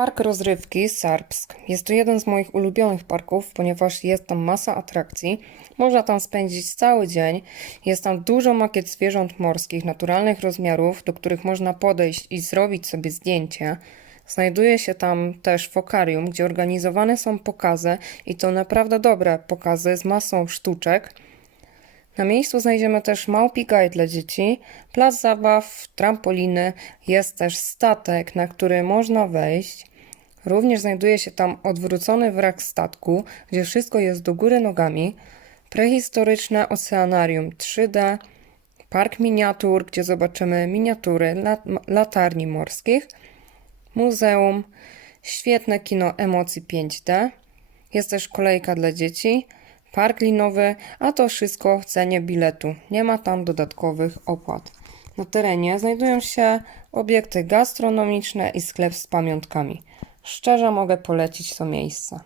Park rozrywki Sarpsk. Jest to jeden z moich ulubionych parków, ponieważ jest tam masa atrakcji. Można tam spędzić cały dzień. Jest tam dużo makiet zwierząt morskich naturalnych rozmiarów, do których można podejść i zrobić sobie zdjęcie. Znajduje się tam też fokarium, gdzie organizowane są pokazy i to naprawdę dobre pokazy z masą sztuczek. Na miejscu znajdziemy też małpi guide dla dzieci, plac zabaw, trampoliny, jest też statek, na który można wejść. Również znajduje się tam odwrócony wrak statku, gdzie wszystko jest do góry nogami, prehistoryczne oceanarium 3D, park miniatur, gdzie zobaczymy miniatury lat latarni morskich, muzeum, świetne kino emocji 5D, jest też kolejka dla dzieci, park linowy, a to wszystko w cenie biletu. Nie ma tam dodatkowych opłat. Na terenie znajdują się obiekty gastronomiczne i sklep z pamiątkami. Szczerze mogę polecić to miejsce.